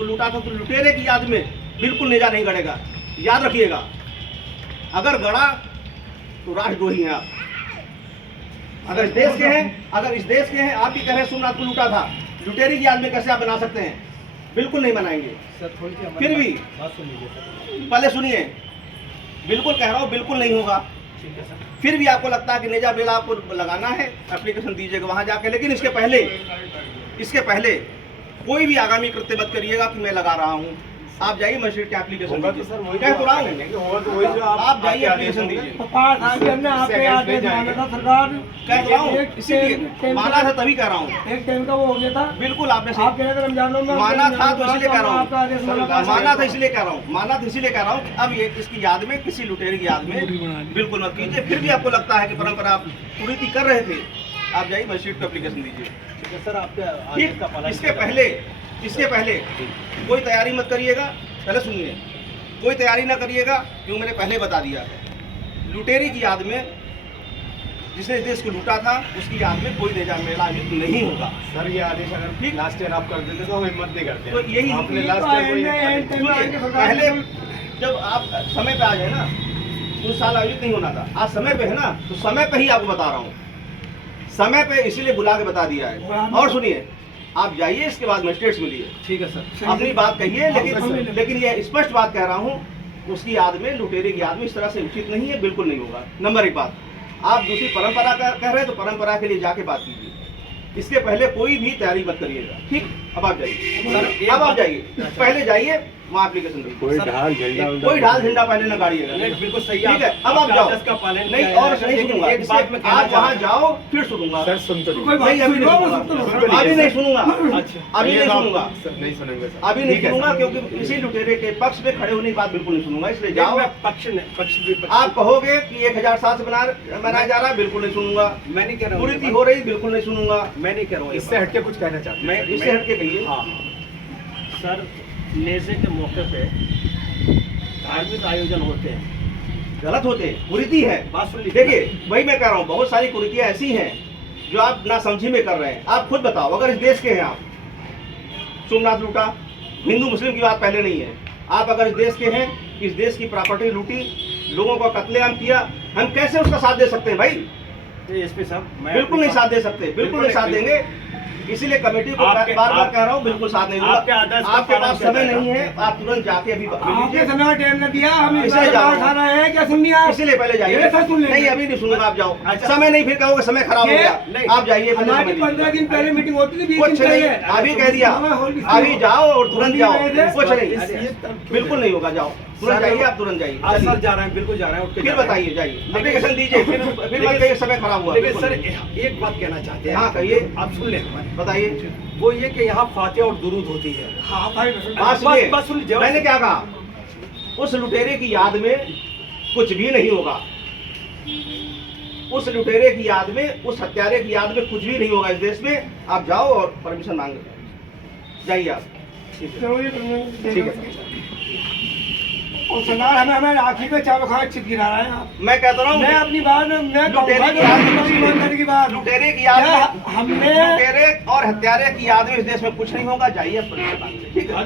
लूटा था तो लुटेरे की याद में बिल्कुल नेजा नहीं गड़ेगा। याद रखिएगा, अगर गड़ा तो राष्ट्रद्रोही हैं आप। अगर इस देश के हैं, आप भी कह रहे हैं सोमनाथ को लूटा था, लुटेरे की याद में कैसे आप बना सकते हैं? बिल्कुल नहीं बनाएंगे। फिर भी पहले सुनिए, बिल्कुल कह रहा हूँ बिल्कुल नहीं होगा। फिर भी आपको लगता है कि नेजा बेल आपको लगाना है, एप्लीकेशन दीजिएगा वहां जाके। लेकिन इसके पहले कोई भी आगामी कृत्य मत करिएगा कि मैं लगा रहा हूँ। आप जाइए मजिस्ट्रेट के एप्लीकेशन दीजिए। कह तो रहा हूँ, आप जाइए एप्लीकेशन दीजिए। कह तो रहा हूँ, इसीलिए माना था तभी कह रहा हूँ। एक टाइम का वो हो गया था। बिल्कुल आपने रमजानों में माना था तो इसलिए कह रहा हूँ, माना था इसलिए कह रहा हूँ कि अब ये इसकी याद में, किसी लुटेरे की याद में बिल्कुल मत कीजिए। फिर भी आपको लगता है कि परंपरा आप कुरीति कर रहे थे, आप जाइए मजिस्ट्रेट को एप्लीकेशन दीजिए। सर आपके इसके पहले कोई तैयारी मत करिएगा। पहले सुनिए, कोई तैयारी ना करिएगा, क्यों मैंने पहले बता दिया। लुटेरे की याद में, जिसने इस देश को लूटा था, उसकी याद में कोई नेजा मेला आयोजित नहीं होगा। सर ये आदेश अगर लास्ट ईयर आप कर देते तो हम हिम्मत नहीं करते। तो यही आपने लास्ट ईयर पहले जब आप समय पे आ जाए ना, उस साल आयोजित नहीं होना था। आज समय पे है ना, तो समय पे ही आपको बता रहा हूँ, समय पे इसीलिए बुला के बता दिया है। और सुनिए, आप जाइए, इसके बाद मजिस्ट्रेट से मिलिए। ठीक है सर, अपनी बात कहिए, लेकिन ये स्पष्ट बात कह रहा हूँ, उसकी याद में, लुटेरे की याद में इस तरह से उचित नहीं है, बिल्कुल नहीं होगा। नंबर एक बात। आप दूसरी परंपरा का कह रहे हैं तो परंपरा के लिए जाके बात कीजिए। इसके पहले कोई भी तैयारी मत करिएगा, ठीक? अब आप जाइए, अब आप जाइए, पहले जाइए वहाँ एप्लीकेशन दीजिए। कोई ढाल झंडा पहले ना गाड़िएगा। बिल्कुल सही ठीक है, अब आप जाओ। नहीं और नहीं सुनूंगा। एक बात में आप वहाँ जाओ, फिर सुनूंगा। सर सुन तो नहीं, अभी नहीं सुनूंगा। अभी नहीं सुनूंगा। अच्छा, अभी नहीं सुनूंगा। नहीं सुनेंगे सर। अभी नहीं सुनूंगा, क्योंकि इसी लुटेरे के पक्ष में खड़े होने की बात बिल्कुल नहीं सुनूंगा। इसलिए जाओ। पक्ष आप कहोगे कि 1007 से बनाया जा रहा है, बिल्कुल नहीं सुनूंगा। मैं नहीं कह रहा हूँ कुरीति हो रही, बिल्कुल नहीं सुनूंगा। मैं नहीं कह रहा हूँ। इससे हटके कुछ कहना चाहते हैं? मैं इससे हटके कहिए। हाँ सर, नेज़े के मौके पे धार्मिक आयोजन होते हैं, गलत होते हैं, कुरीति है। बात सुन लीजिए। देखिए, वही मैं कह रहा हूँ, बहुत सारी कुरीतियाँ ऐसी हैं जो आप ना समझी में कर रहे हैं। आप खुद बताओ, अगर इस देश के हैं आप, सोमनाथ लूटा, हिंदू मुस्लिम की बात पहले नहीं है। आप अगर इस देश के हैं, इस देश की प्रॉपर्टी लूटी, लोगों का कत्लेआम किया, हम कैसे उसका साथ दे सकते हैं भाई? एसपी साहब, बिल्कुल नहीं साथ दे सकते, बिल्कुल नहीं साथ देंगे। इसीलिए कमेटी को बार बार कह रहा हूँ, बिल्कुल साथ नहीं दूंगा। आपके पास समय नहीं है, आप तुरंत जाके अभी आपके समय टाइम न दिया, हम इसलिए जा खाना है क्या सुन लिया? इसीलिए पहले जाइए। नहीं, अभी नहीं सुनूंगा, आप जाओ। समय नहीं, फिर कहोगे समय खराब हो गया। आप जाइए। हमारी 15 दिन पहले मीटिंग होती थी, 20 दिन पहले। अभी कह दिया, अभी जाओ और तुरंत जाओ। कुछ नहीं, बिल्कुल नहीं होगा, जाओ तुरंत जाइए। आप तुरंत जाइए। सर जा रहे हैं, बिल्कुल जा रहे हैं। फिर बताइए, जाइए एप्लीकेशन दीजिए। फिर मत कहिए समय खराब हुआ। लेकिन सर एक बात कहना चाहते हैं। हाँ कहिए, आप सुन लें हमारी। बताइए। वो ये कि यहाँ फातिहा और दुरूद होती है। हाँ भाई, बस सुन लीजिए। मैंने क्या कहा? उस लुटेरे की याद में कुछ भी नहीं होगा। उस लुटेरे की याद में, उस हत्यारे की याद में कुछ भी नहीं होगा इस देश में। आप जाओ और परमिशन मांग जाइए आप। ठीक है। और सरदार हमें आखिर में चावल खाना चित गिरा रहे हैं आप। मैं कहता हूँ, मैं अपनी बात में लुटेरे की याद में, लुटेरे हमने लुटेरे और हत्यारे की याद में इस देश में कुछ नहीं होगा। जाइए, ठीक है।